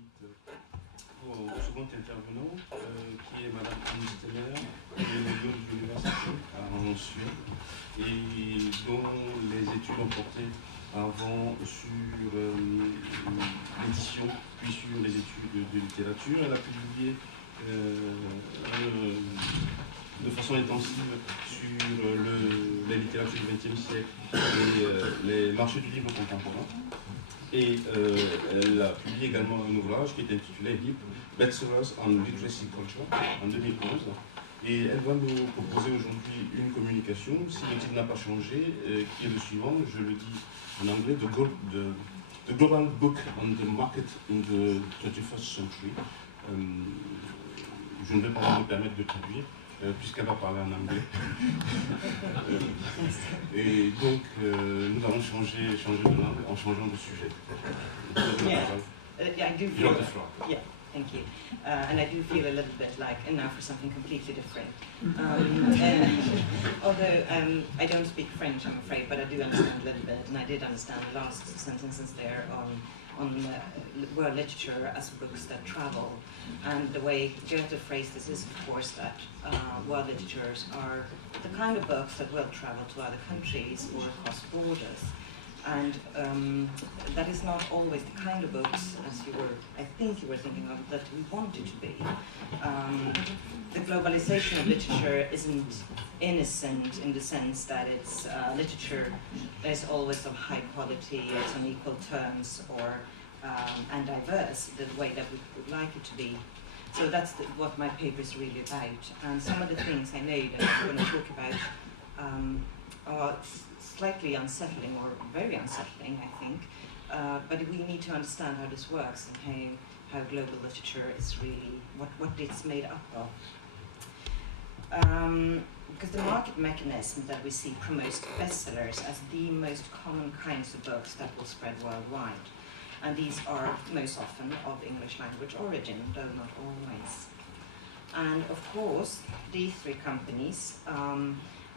suite au second intervenant, qui est Madame Ann Steiner, de Lund University en Suède, et dont les études ont porté avant sur l'édition, puis sur les études de littérature. Elle a publié de façon intensive sur la littérature du XXe siècle et les marchés du livre contemporain. Et elle a publié également un ouvrage qui est intitulé Bestsellers on Literacy Culture en 2011. Et elle va nous proposer aujourd'hui une communication, si le titre n'a pas changé, qui est le suivant, je le dis en anglais, The Global Book on the Market in the 21st Century. Je ne vais pas me permettre de traduire, puisqu'elle va parler en anglais. Et donc, nous allons changer de langue en changeant de sujet. I do feel, yeah, thank you. And I do feel a little bit like, and now for something completely different. Although I don't speak French, I'm afraid, but I do understand a little bit, and I did understand the last sentences there on world literature as books that travel. And the way Goethe phrased this is, of course, that world literatures are the kind of books that will travel to other countries or across borders. And that is not always the kind of books, as I think you were thinking of, that we want it to be. The globalization of literature isn't innocent in the sense that it's literature that is always of high quality, it's on equal terms, or and diverse the way that we would like it to be. So that's what my paper is really about. And some of the things I know that I'm going to talk about are slightly unsettling, or very unsettling, I think. But we need to understand how this works and how global literature is really, what it's made up of. Because the market mechanism that we see promotes bestsellers as the most common kinds of books that will spread worldwide. And these are most often of English language origin, though not always. And of course, these three companies,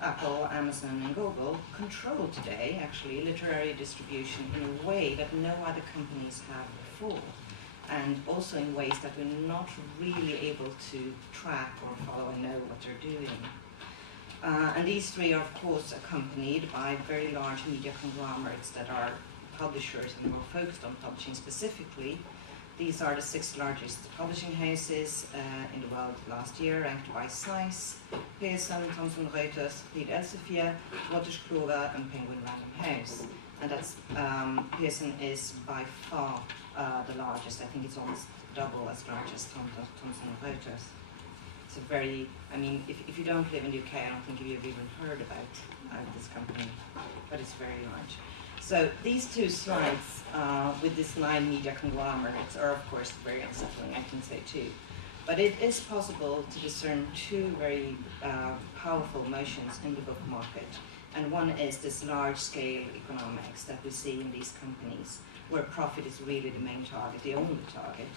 Apple, Amazon, and Google, control today, actually, literary distribution in a way that no other companies have before, and also in ways that we're not really able to track or follow and know what they're doing. And these three are, of course, accompanied by very large media conglomerates that are publishers and more focused on publishing specifically. These are the 6 largest publishing houses in the world last year, ranked by size: Pearson, Thomson Reuters, Reed Elsevier, Wolters Kluwer, and Penguin Random House. And that's Pearson is by far the largest. I think it's almost double as large as Thomson Reuters. It's a very, I mean, if you don't live in the UK, I don't think you've even heard about this company, but it's very large. So these 2 slides with this 9 media conglomerates are, of course, very unsettling, I can say too. But it is possible to discern 2 very powerful motions in the book market. And one is this large-scale economics that we see in these companies, where profit is really the main target, the only target.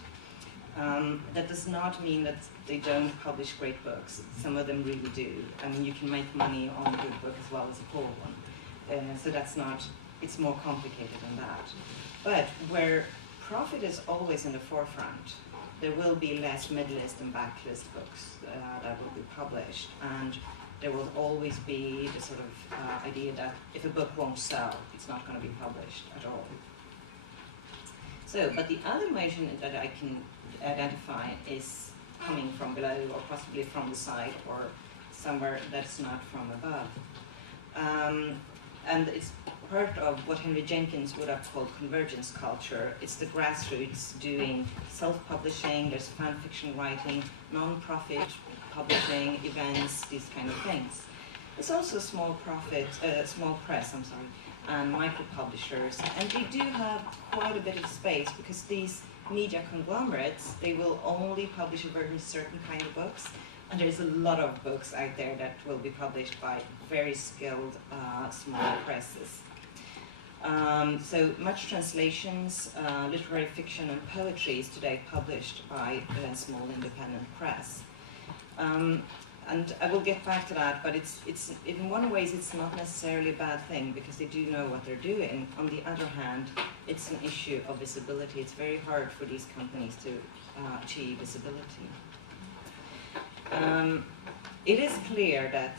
That does not mean that they don't publish great books. Some of them really do. I mean, you can make money on a good book as well as a poor one. So that's not, it's more complicated than that. But where profit is always in the forefront, there will be less mid-list and backlist books that will be published. And there will always be the sort of idea that if a book won't sell, it's not going to be published at all. So, but the other motion that I can identify is coming from below, or possibly from the side, or somewhere that's not from above. And it's part of what Henry Jenkins would have called convergence culture. It's the grassroots doing self-publishing, there's fan fiction writing, non-profit publishing, events, these kind of things. It's also small press, and micro-publishers, and they do have quite a bit of space because these media conglomerates, they will only publish a very certain kind of books, and there's a lot of books out there that will be published by very skilled small presses. So much translations, literary fiction and poetry is today published by a small independent press. and I will get back to that, but it's in one ways it's not necessarily a bad thing because they do know what they're doing. On the other hand, it's an issue of visibility. It's very hard for these companies to achieve visibility. It is clear that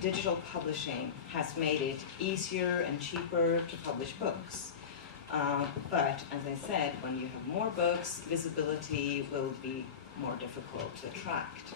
digital publishing has made it easier and cheaper to publish books. But as I said, when you have more books, visibility will be more difficult to attract.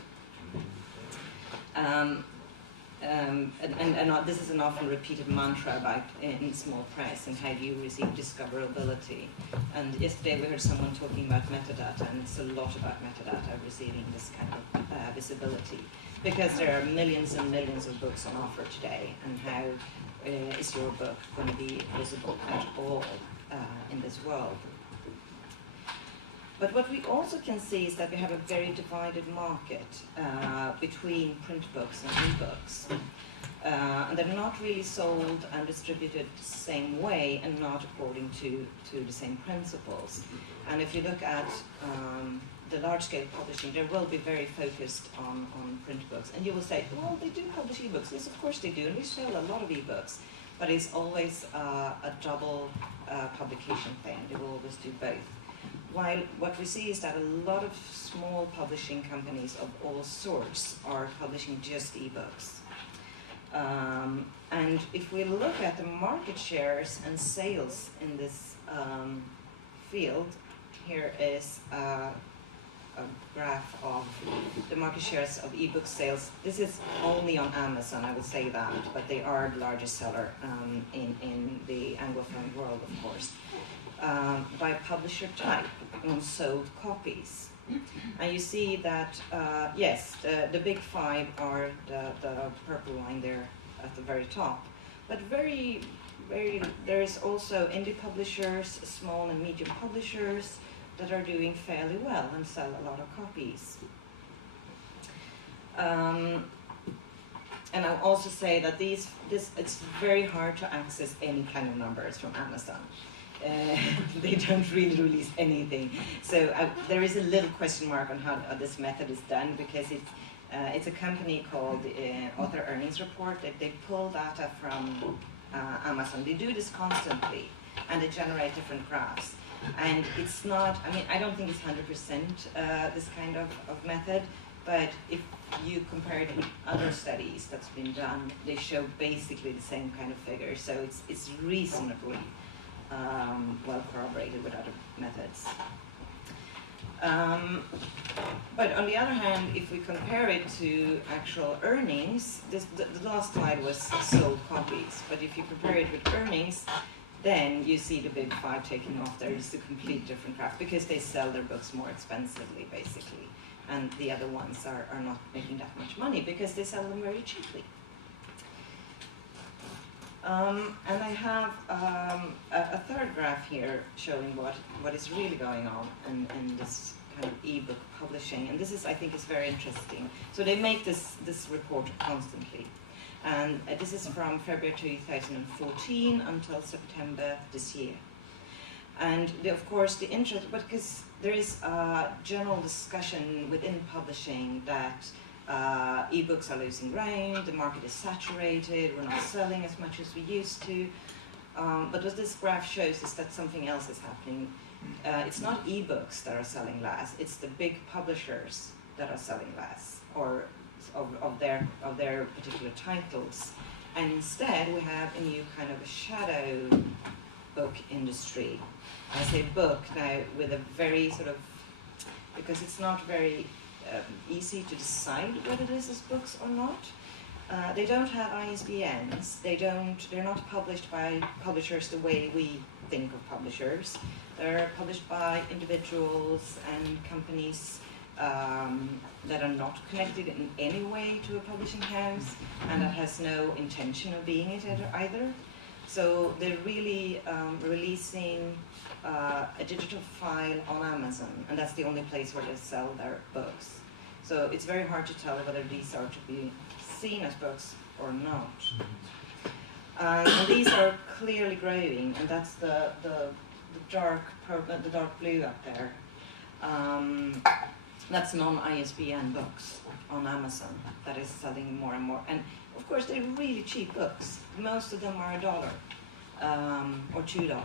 This is an often repeated mantra about in small press and how do you receive discoverability. And yesterday we heard someone talking about metadata, and it's a lot about metadata receiving this kind of visibility, because there are millions and millions of books on offer today, and how is your book going to be visible at all in this world? But what we also can see is that we have a very divided market between print books and e-books. And they're not really sold and distributed the same way and not according to the same principles. And if you look at the large-scale publishing, they will be very focused on print books. And you will say, well, they do publish e-books. Yes, of course they do, and we sell a lot of e-books. But it's always a double publication thing. They will always do both. While what we see is that a lot of small publishing companies of all sorts are publishing just ebooks. And if we look at the market shares and sales in this field, here is a graph of the market shares of ebook sales. This is only on Amazon, I would say that, but they are the largest seller in the Anglophone world, of course. By publisher type on sold copies. And you see that, yes, the big five are the purple line there at the very top. But there is also indie publishers, small and medium publishers that are doing fairly well and sell a lot of copies. And I'll also say that it's very hard to access any kind of numbers from Amazon. They don't really release anything. So there is a little question mark on how this method is done, because it's a company called Author Earnings Report. They pull data from Amazon. They do this constantly, and they generate different graphs. And it's not, I mean, I don't think it's 100% this kind of method, but if you compare it with other studies that's been done, they show basically the same kind of figures. So it's reasonably well corroborated with other methods. But on the other hand, if we compare it to actual earnings, the last slide was sold copies, but if you compare it with earnings, then you see the big five taking off. There is a complete different graph, because they sell their books more expensively, basically, and the other ones are not making that much money because they sell them very cheaply. And I have a third graph here showing what is really going on in this kind of ebook publishing. And this is, I think, is very interesting. So they make this report constantly. And this is from February 2014 until September this year. And of course, the interest, because there is a general discussion within publishing that ebooks are losing ground, the market is saturated, we're not selling as much as we used to. But what this graph shows is that something else is happening. It's not ebooks that are selling less, it's the big publishers that are selling less, or of their particular titles. And instead we have a new kind of a shadow book industry. I say book now with a very sort of, because it's not very easy to decide whether this is books or not. They don't have ISBNs. They're not published by publishers the way we think of publishers. They're published by individuals and companies that are not connected in any way to a publishing house, and that has no intention of being it either. So they're really releasing a digital file on Amazon, and that's the only place where they sell their books. So it's very hard to tell whether these are to be seen as books or not. And these are clearly growing, and that's the dark blue up there. That's non-ISBN books on Amazon that is selling more and more. And of course, they're really cheap books. Most of them are $1 or $2.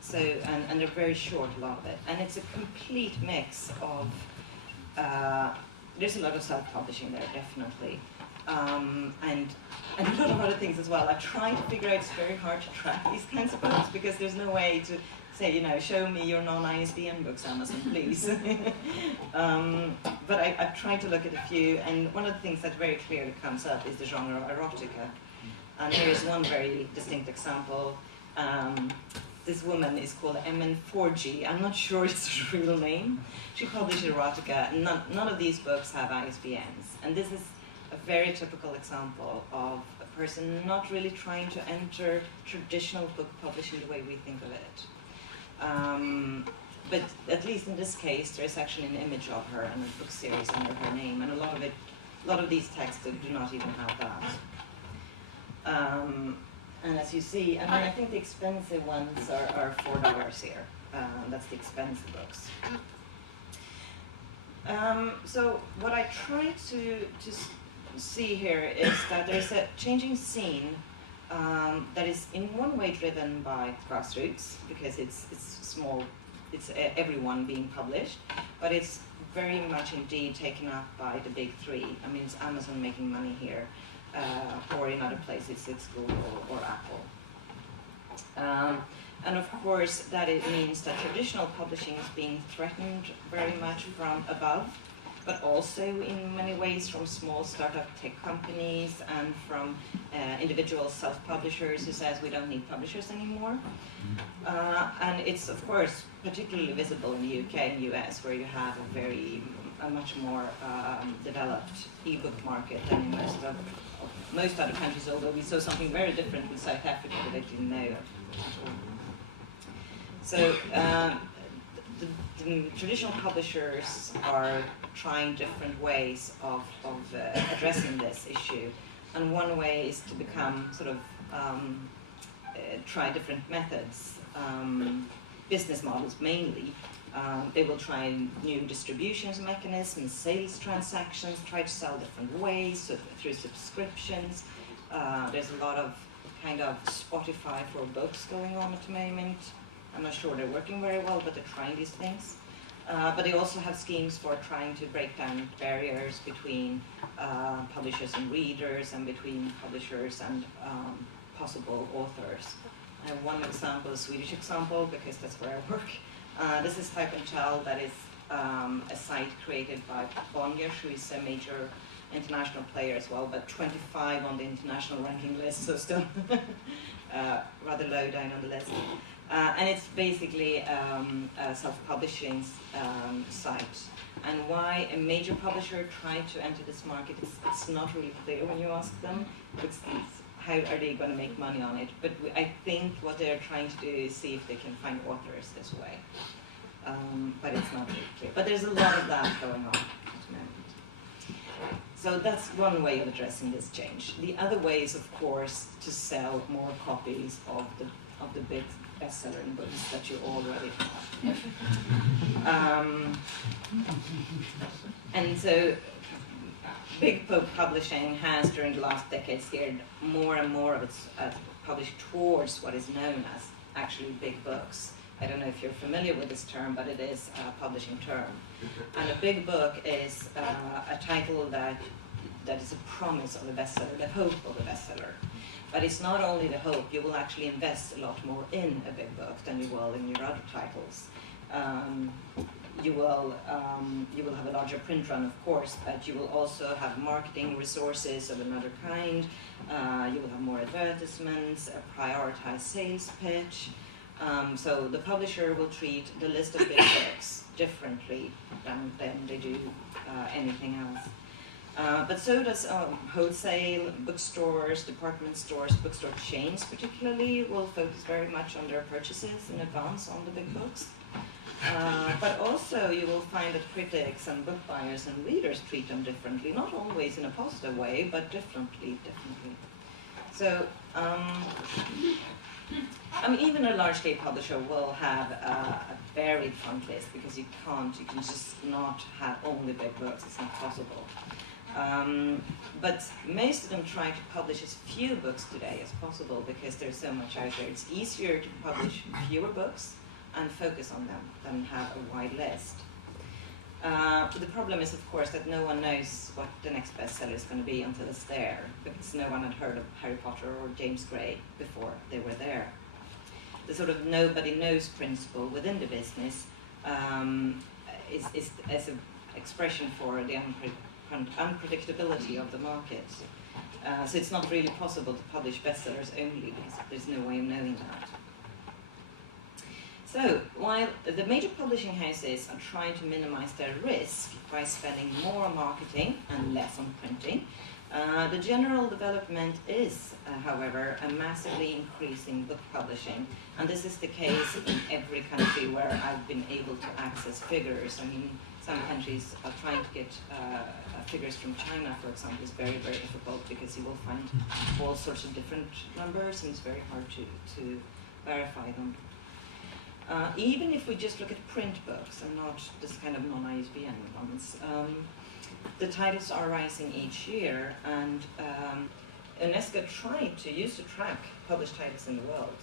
So, and they're very short, a lot of it. And it's a complete mix of, there's a lot of self-publishing there, definitely. And a lot of other things as well. I try to figure out, it's very hard to track these kinds of books because there's no way to say, you know, show me your non-ISBN books, Amazon, please. But I've tried to look at a few, and one of the things that very clearly comes up is the genre of erotica. And here is one very distinct example. This woman is called MN4G. I'm not sure it's her real name. She published erotica. None of these books have ISBNs. And this is a very typical example of a person not really trying to enter traditional book publishing the way we think of it. But at least in this case, there's actually an image of her and a book series under her name, and a lot of these texts do not even have that. And as you see, I mean, I think the expensive ones are $4 here. That's the expensive books. So what I try to see here is that there's a changing scene that is in one way driven by grassroots, because it's small, it's everyone being published, but it's very much indeed taken up by the big three. I mean, it's Amazon making money here, or in other places it's Google or Apple. And of course, that it means that traditional publishing is being threatened very much from above, but also in many ways from small startup tech companies and from individual self-publishers who says we don't need publishers anymore. And it's, of course, particularly visible in the UK and US, where you have a much more developed ebook market than in most other countries, although we saw something very different with South Africa that I didn't know at all. So the traditional publishers are trying different ways of addressing this issue. And one way is to become sort of, try different methods, business models mainly. They will try new distributions mechanisms, sales transactions, try to sell different ways, so through subscriptions. There's a lot of kind of Spotify for books going on at the moment. I'm not sure they're working very well, but they're trying these things. But they also have schemes for trying to break down barriers between publishers and readers, and between publishers and possible authors. I have one example, a Swedish example, because that's where I work. This is Type & Tell, that is a site created by Bonnier, who is a major international player as well, but 25 on the international ranking list, so still rather low down on the list. And it's basically a self-publishing site. And why a major publisher tried to enter this market, it's not really clear when you ask them. It's how are they going to make money on it? But I think what they're trying to do is see if they can find authors this way. But it's not really clear. But there's a lot of that going on at the moment. So that's one way of addressing this change. The other way is, of course, to sell more copies of the big bestseller books that you already have. And so big book publishing has, during the last decade, steered more and more of its published towards what is known as actually big books. I don't know if you're familiar with this term, but it is a publishing term. And a big book is a title that is a promise of a bestseller, the hope of a bestseller. But it's not only the hope, you will actually invest a lot more in a big book than you will in your other titles. You will have a larger print run, of course, but you will also have marketing resources of another kind. You will have more advertisements, a prioritized sales pitch. So the publisher will treat the list of big books differently than they do anything else. But so does wholesale, bookstores, department stores, bookstore chains particularly will focus very much on their purchases in advance on the big books. But also you will find that critics and book buyers and readers treat them differently, not always in a positive way, but differently. So I mean, even a large-scale publisher will have a varied front list because you can just not have only big books, it's not possible. But most of them try to publish as few books today as possible because there's so much out there. It's easier to publish fewer books and focus on them than have a wide list. The problem is, of course, that no one knows what the next bestseller is going to be until it's there, because no one had heard of Harry Potter or James Gray before they were there. The sort of nobody knows principle within the business is an expression for the unpredictability of the market. So it's not really possible to publish bestsellers only because there's no way of knowing that. So while the major publishing houses are trying to minimize their risk by spending more on marketing and less on printing, the general development is, however, a massively increasing book publishing. And this is the case in every country where I've been able to access figures. I mean, some countries are trying to get figures from China, for example, is very, very difficult because you will find all sorts of different numbers and it's very hard to verify them. Even if we just look at print books and not this kind of non-ISBN ones, the titles are rising each year, and UNESCO used to track published titles in the world,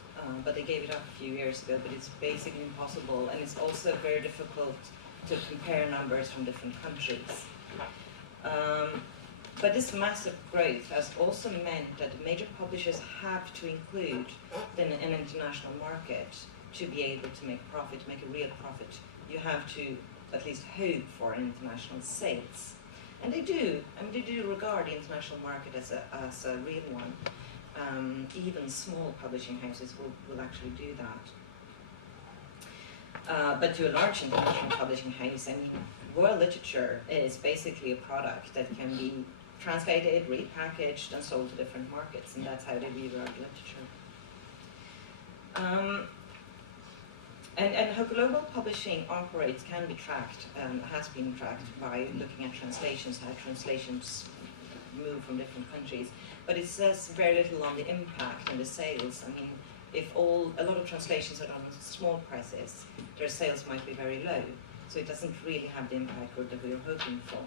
but they gave it up a few years ago, but it's basically impossible, and it's also very difficult to compare numbers from different countries. But this massive growth has also meant that the major publishers have to include an international market to be able to make profit, make a real profit. You have to at least hope for international sales. And they do. I mean, they do regard the international market as a real one. Even small publishing houses will actually do that. But to a large international publishing house, I mean, world literature is basically a product that can be translated, repackaged, and sold to different markets, and that's how they view world literature. And how global publishing operates can be tracked, has been tracked by looking at translations, how translations move from different countries. But it says very little on the impact and the sales. I mean, if a lot of translations are done at small presses, their sales might be very low. So it doesn't really have the impact that we were hoping for.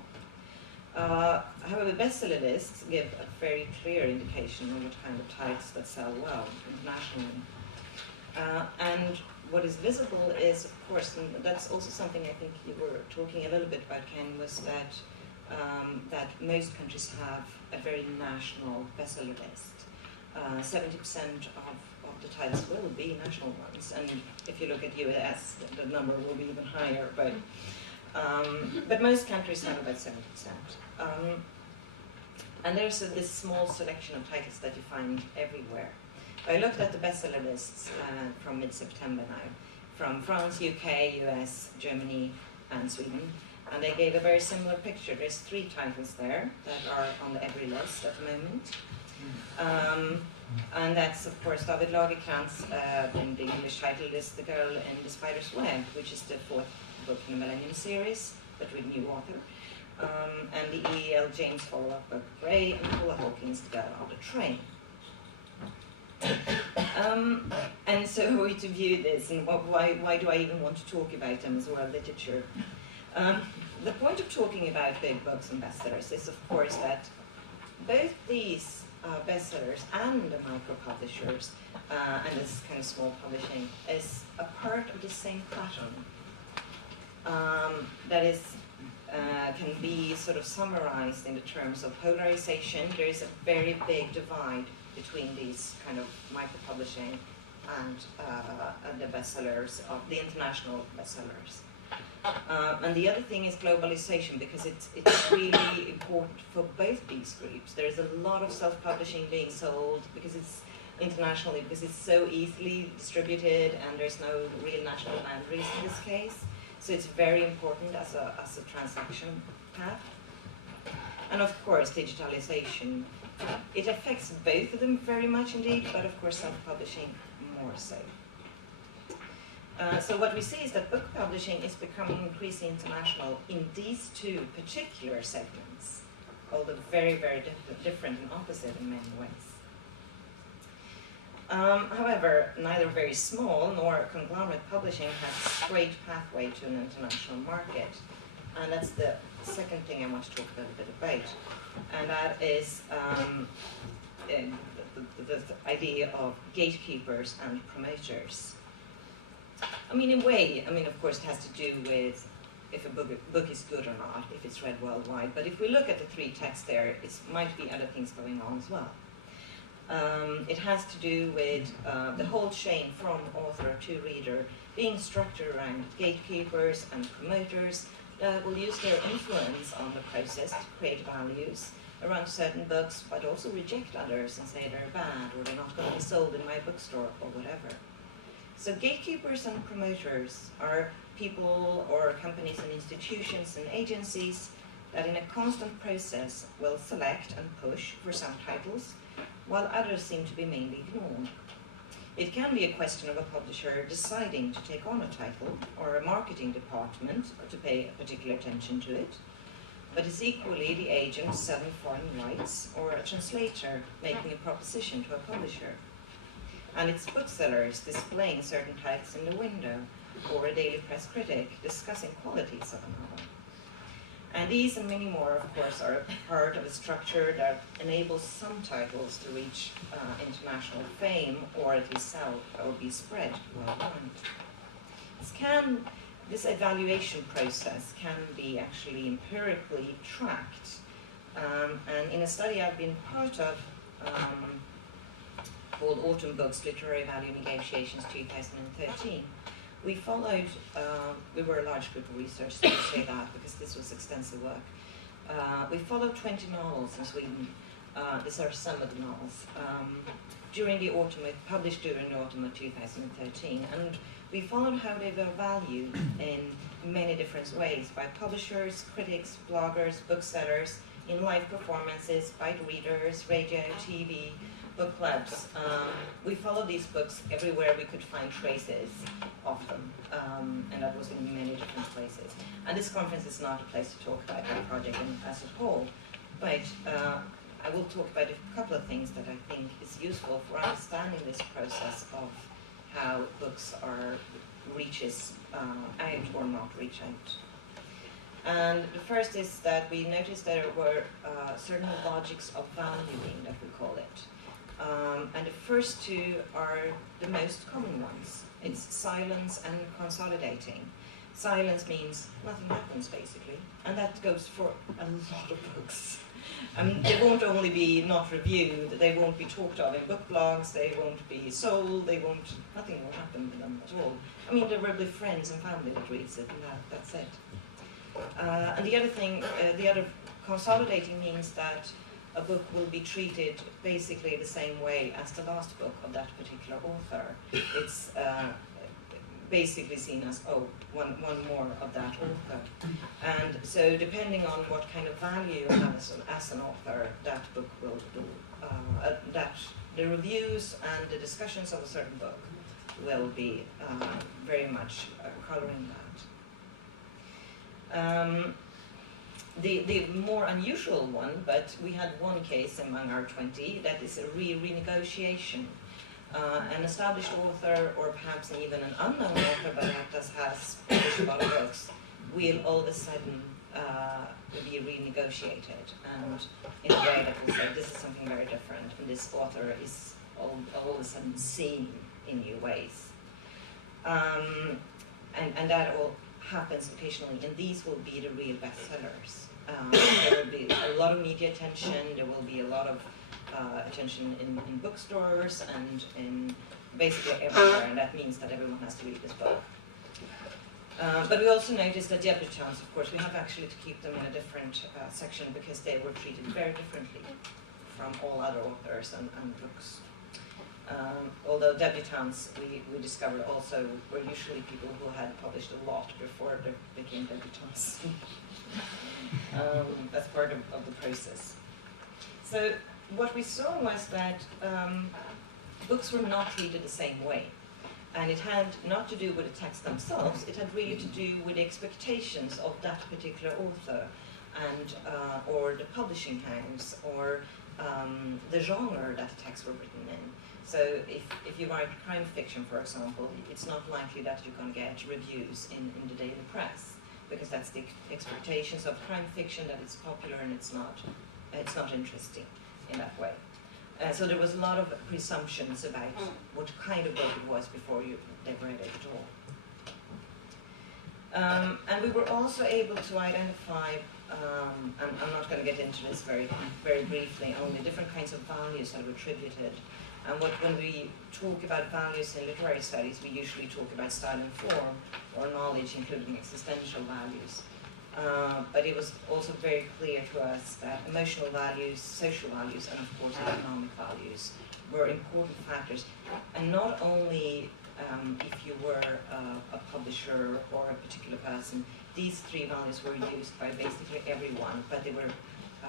However, bestseller lists give a very clear indication of what kind of titles that sell well internationally. And what is visible is, of course, and that's also something I think you were talking a little bit about, Ken, was that that most countries have a very national bestseller list. 70% of the titles will be national ones, and if you look at US, the number will be even higher. But most countries have about 70%. And there's this small selection of titles that you find everywhere. I looked at the bestseller lists from mid-September now, from France, UK, US, Germany, and Sweden, and they gave a very similar picture. There's 3 titles there that are on every list at the moment. And that's, of course, David Lagercrantz, in the English title is The Girl in the Spider's Web, which is the 4th book in the Millennium series, but with new author. And the E.L. James follow-up book, Gray, and Paula Hawkins, The Girl on the Train. And so how are we to view this, and why do I even want to talk about them as world literature? The point of talking about big books and bestsellers is, of course, that both these bestsellers and the micro-publishers and this kind of small publishing is a part of the same pattern that is can be sort of summarized in the terms of polarization. There is a very big divide between these kind of micro-publishing and the bestsellers, of the international bestsellers. And the other thing is globalization, because it's really important for both these groups. There is a lot of self-publishing being sold because it's internationally, because it's so easily distributed and there's no real national boundaries in this case. So it's very important as a transaction path. And of course, digitalization. It affects both of them very much indeed, but of course self-publishing more so. So what we see is that book publishing is becoming increasingly international in these 2 particular segments, although very, very different and opposite in many ways. However, neither very small nor conglomerate publishing has a straight pathway to an international market. And that's the second thing I want to talk a little bit about. And that is the idea of gatekeepers and promoters. I mean, in a way, of course, it has to do with if a book is good or not, if it's read worldwide. But if we look at the three texts there, it might be other things going on as well. It has to do with the whole chain from author to reader being structured around gatekeepers and promoters that will use their influence on the process to create values around certain books, but also reject others and say they're bad or they're not going to be sold in my bookstore or whatever. So gatekeepers and promoters are people or companies and institutions and agencies that in a constant process will select and push for some titles, while others seem to be mainly ignored. It can be a question of a publisher deciding to take on a title or a marketing department to pay particular attention to it, but it's equally the agent selling foreign rights or a translator making a proposition to a publisher. And it's booksellers displaying certain titles in the window or a daily press critic discussing qualities of a novel. And these and many more, of course, are part of a structure that enables some titles to reach international fame or at least sell or be spread worldwide. This evaluation process can be actually empirically tracked. And in a study I've been part of called Autumn Books, Literary Value Negotiations 2013, we followed, we were a large group of researchers, to say that, because this was extensive work. We followed 20 novels in Sweden. These are some of the novels. During the autumn, published during the autumn of 2013, and we followed how they were valued in many different ways by publishers, critics, bloggers, booksellers, in live performances, by readers, radio, TV, book clubs. We followed these books everywhere we could find traces of them, and that was in many different places. And this conference is not a place to talk about the project as a whole, but I will talk about a couple of things that I think is useful for understanding this process of how books reaches out or not reach out. And the first is that we noticed there were certain logics of valuing, that we call it. And the first two are the most common ones. It's silence and consolidating. Silence means nothing happens, basically. And that goes for a lot of books. They won't only be not reviewed, they won't be talked of in book blogs, they won't be sold, nothing will happen with them at all. There will be friends and family that reads it, and that's it. And the other consolidating means that a book will be treated basically the same way as the last book of that particular author. It's basically seen as, one more of that author. And so depending on what kind of value you have as an author, that book will do, that the reviews and the discussions of a certain book will be very much coloring that. The more unusual one, but we had one case among our 20, that is a renegotiation. An established author, or perhaps even an unknown author, but that has published a lot of books, will all of a sudden be renegotiated, and in a way that will say this is something very different, and this author is all of a sudden seen in new ways. And that all happens occasionally, and these will be the real bestsellers. There will be a lot of media attention, there will be a lot of attention in bookstores and in basically everywhere, and that means that everyone has to read this book. But we also noticed that debutants, of course, we have actually to keep them in a different section because they were treated very differently from all other authors and books. Although debutantes, we discovered also were usually people who had published a lot before they became debutantes. That's part of the process. So what we saw was that books were not treated the same way. And it had not to do with the text themselves, it had really to do with the expectations of that particular author and or the publishing house or the genre that the texts were written in. So if you write crime fiction, for example, it's not likely that you're going to get reviews in the daily press, because that's the expectations of crime fiction, that it's popular and it's not interesting in that way. So there was a lot of presumptions about what kind of book it was before they read it at all. And we were also able to identify, and I'm not going to get into this very briefly, only different kinds of values that were attributed. And when we talk about values in literary studies, we usually talk about style and form, or knowledge, including existential values. But it was also very clear to us that emotional values, social values, and of course economic values were important factors. And not only if you were a publisher or a particular person, these three values were used by basically everyone, but they were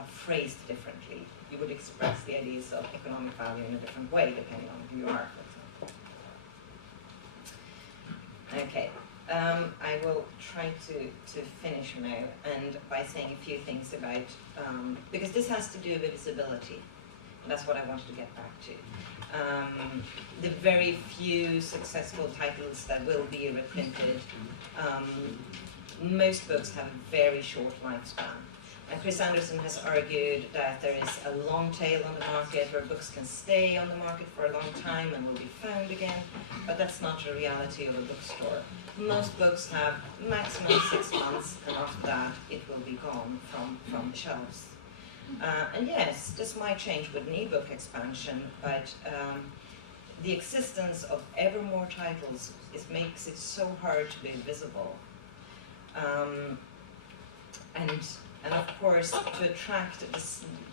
phrased differently. You would express the ideas of economic value in a different way depending on who you are, for example. Okay, I will try to finish now, and by saying a few things about, because this has to do with visibility, and that's what I wanted to get back to. The very few successful titles that will be reprinted, most books have a very short lifespan. And Chris Anderson has argued that there is a long tail on the market where books can stay on the market for a long time and will be found again, but that's not the reality of a bookstore. Most books have maximum 6 months, and after that it will be gone from the shelves. And yes, this might change with an ebook expansion, but the existence of ever more titles makes it so hard to be visible. And of course, to attract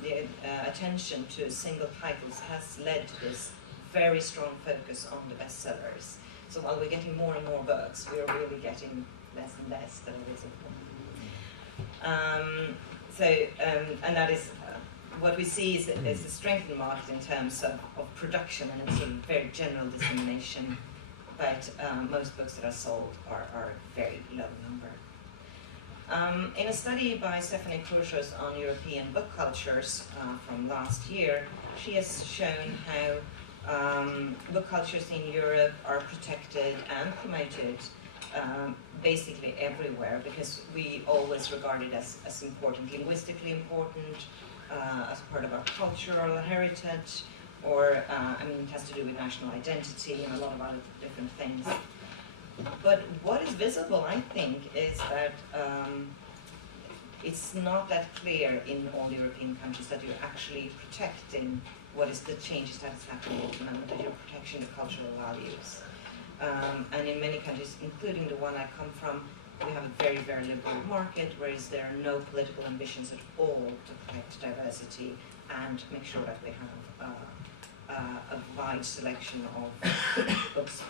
the attention to single titles has led to this very strong focus on the bestsellers. So while we're getting more and more books, we're really getting less and less that are visible. And that is what we see is a strengthened market in terms of production, and it's a very general dissemination, but most books that are sold are a very low number. In a study by Stephanie Crucius on European book cultures from last year, she has shown how book cultures in Europe are protected and promoted basically everywhere, because we always regard it as important, linguistically important, as part of our cultural heritage, or it has to do with national identity and a lot of other different things. But what is visible, I think, is that it's not that clear in all European countries that you're actually protecting what is the changes that is happening at the moment, that you're protecting the cultural values. And in many countries, including the one I come from, we have a very, very liberal market, whereas there are no political ambitions at all to protect diversity and make sure that we have a wide selection of books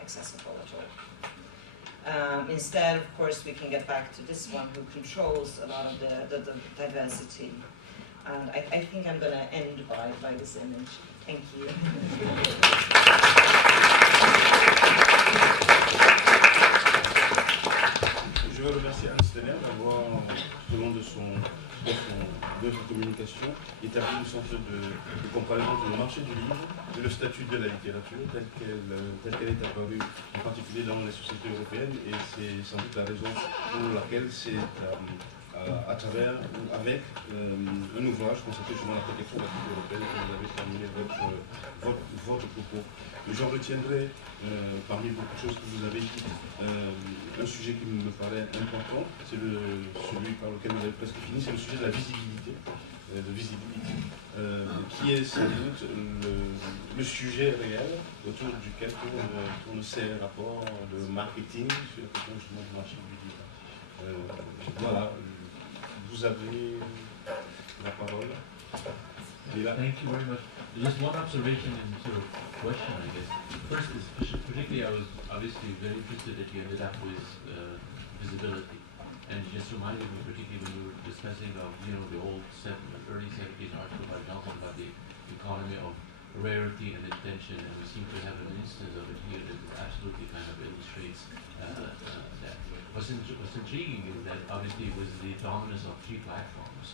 accessible at all. Instead, of course, we can get back to this one who controls a lot of the diversity. And I think I'm going to end by this image. Thank you. Je veux remercier Ann Steiner d'avoir, tout au long de sa communication, établi une sorte de comparaison entre le marché du livre et le statut de la littérature telle qu'elle est apparue, en particulier dans les sociétés européennes, et c'est sans doute la raison pour laquelle c'est à travers ou avec un ouvrage consacré justement à la protection de la culture européenne que vous avez terminé votre propos. J'en retiendrai, parmi beaucoup de choses que vous avez dites, un sujet qui me paraît important, c'est celui par lequel vous avez presque fini, c'est le sujet de la visibilité, qui est sans doute le sujet réel autour duquel tournent ces rapports de marketing sur la question justement du marché du livre. Voilà, vous avez la parole. Thank you very much. Just one observation and sort of question, I guess. First is, particularly I was obviously very interested that you ended up with visibility. And it just reminded me, particularly when you were discussing of, the early 70s article by Nelson about the economy of rarity and attention, and we seem to have an instance of it here that absolutely kind of illustrates that. what's intriguing is that obviously with the dominance of three platforms,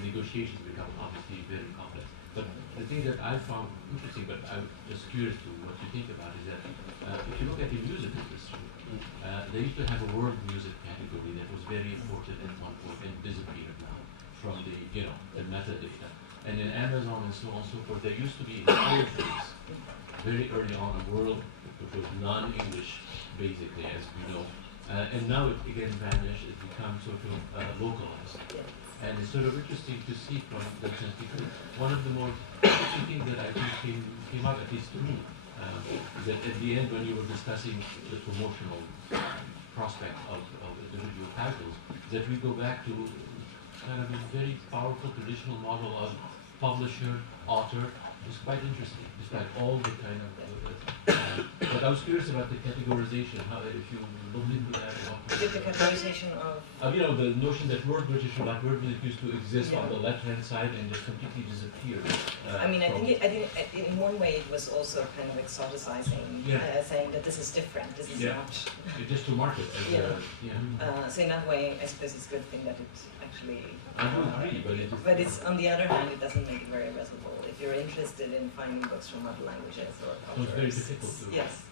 negotiations become obviously very complex. But the thing that I found interesting, but I'm just curious to what you think about, is that if you look at the music industry, they used to have a world music category that was very important at one point and disappeared now from the, the metadata. And in Amazon and so on and so forth, there used to be in the old days, very early on, a world which was non-English, basically, as we know. And now it again vanished, it becomes sort of localized. And it's sort of interesting to see from that sense, because one of the more interesting things that I think came out, at least to me, is that at the end when you were discussing the promotional prospect of individual titles, that we go back to kind of a very powerful traditional model of publisher, author. It's quite interesting, despite all the kind of but I was curious about the categorization, how if you looked into that. The categorization of? The notion that word British or like word music used to exist on the left-hand side and just completely disappeared. I think in one way it was also kind of exoticizing, saying that this is different, this is not. Just to market. So in that way, I suppose it's a good thing that it actually. I do agree, but it's on the other hand, it doesn't make it very visible. If you're interested in finding books from other languages or cultures, it's very difficult to. Yes.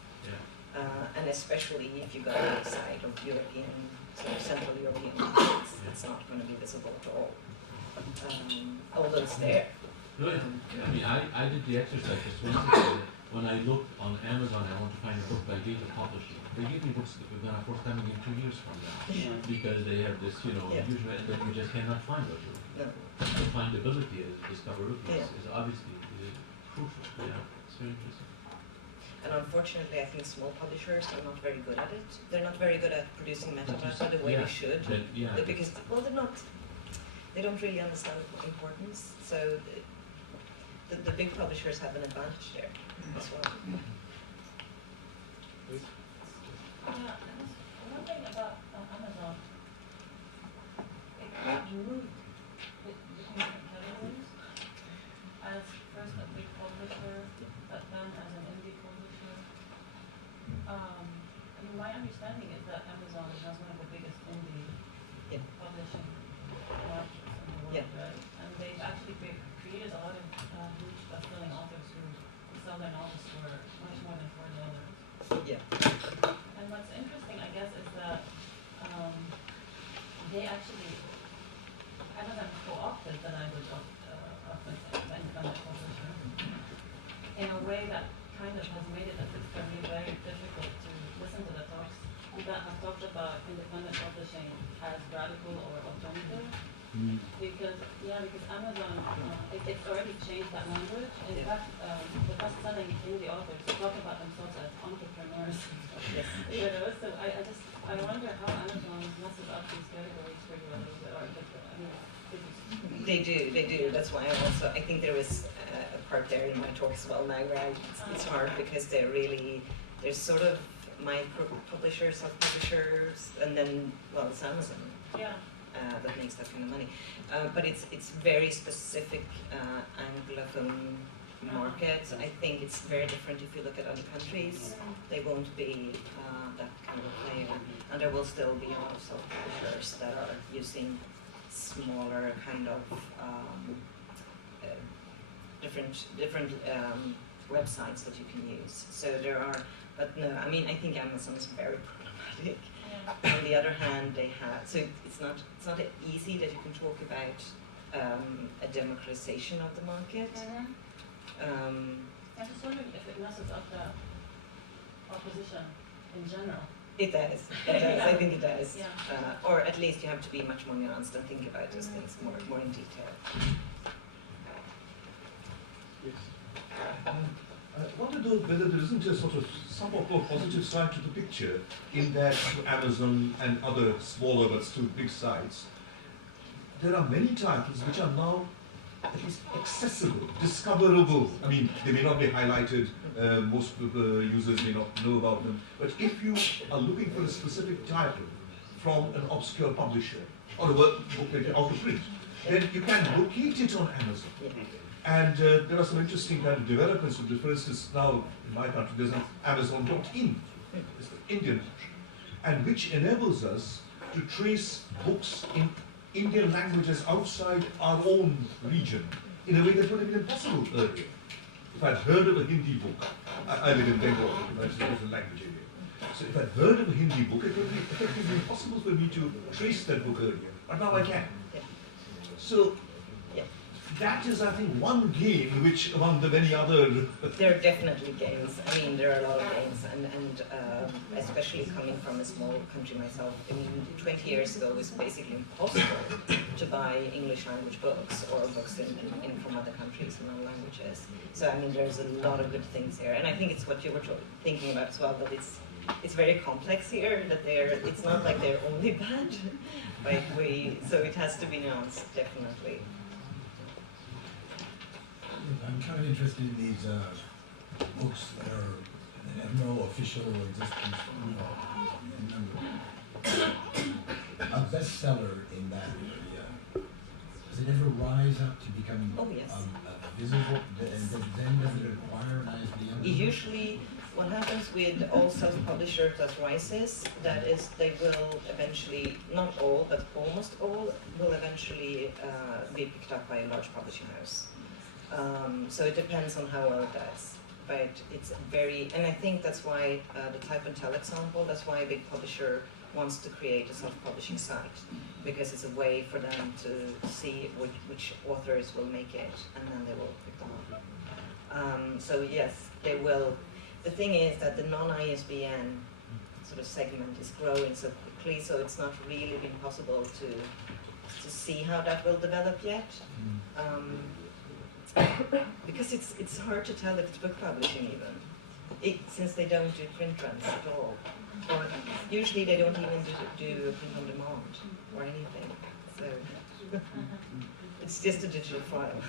And especially if you go outside of European, sort of Central European countries, it's not going to be visible at all. Although it's there. No, I did the exercise just once when I looked on Amazon. I want to find a book by data publishing. They give me books that are going to forthcoming in 2 years from now because they have this, usual, and then you just cannot find what you're looking for. The findability, discoverability is obviously crucial. It's very interesting. And unfortunately, I think small publishers are not very good at it. They're not very good at producing metadata the way they should. Because, well, they don't really understand the importance. So the big publishers have an advantage there as well. One thing about Amazon, it moved between different categories. As first a big publisher, but then as an indie publisher. My understanding is that Amazon is one of the biggest indie publishing markets in the world, right? And they've actually created a lot of huge best-selling authors who sell their novels for much more than $4. And what's interesting, I guess, is that they actually, Amazon co-opted the language of the independent publisher in a way that kind of has made it for me very difficult to listen to the talks that have talked about independent publishing as radical or alternative. Because Amazon, it's already changed that language. In fact, the best-selling indie authors talk about themselves as entrepreneurs. So I wonder how Amazon messes up these categories for you a little bit. They do. That's why I think there is a part there in my talk as well now where it's hard because they're sort of micro publishers, sub-publishers, and then, well, it's Amazon. That makes that kind of money. But it's very specific Anglophone markets. I think it's very different if you look at other countries. They won't be that kind of a player. And there will still be a lot of self-publishers that are using smaller kind of different websites that you can use. So there are, but no, I think Amazon is very problematic. On the other hand, they have, so it's not easy that you can talk about a democratization of the market. I'm just wondering if it messes up the opposition in general. It does. I think it does. Or at least you have to be much more nuanced and think about those things more in detail. Yes. I want to know whether there isn't a sort of somewhat more positive side to the picture in that Amazon and other smaller but still big sites, there are many titles which are now at least accessible, discoverable. They may not be highlighted, most users may not know about them, but if you are looking for a specific title from an obscure publisher or a book out of print, then you can locate it on Amazon. And there are some interesting kind of developments. For instance, now in my country there's an Amazon.in, it's the Indian version. and which enables us to trace books in Indian languages outside our own region in a way that would have been impossible earlier. If I'd heard of a Hindi book, I live in Bengal, that's a language area. So if I'd heard of a Hindi book, it would be effectively impossible for me to trace that book earlier. But now I can. So that is, I think, one game which, among the many other... There are definitely games. I mean, there are a lot of games, and especially coming from a small country myself, I mean, 20 years ago it was basically impossible to buy English language books or books from other countries in other languages. So, I mean, there's a lot of good things here, and I think it's what you were thinking about as well, that it's very complex here, that it's not like they're only bad, so it has to be nuanced, definitely. I'm kind of interested in these books that have no official existence. A bestseller in that area, does it ever rise up to become visible? And then does it acquire an ISBN? Usually, what happens with all self-publishers that rises, that is, they will eventually, not all, but almost all, will eventually be picked up by a large publishing house. So it depends on how well it does, but it's very, and I think that's why the Type and Tell example, that's why a big publisher wants to create a self-publishing site, because it's a way for them to see which authors will make it, and then they will pick them up. So yes, they will. The thing is that the non-ISBN sort of segment is growing so quickly, so it's not really been possible to see how that will develop yet. Because it's hard to tell if it's book publishing even, since they don't do print runs at all. Or usually they don't even do print on demand or anything. So it's just a digital file.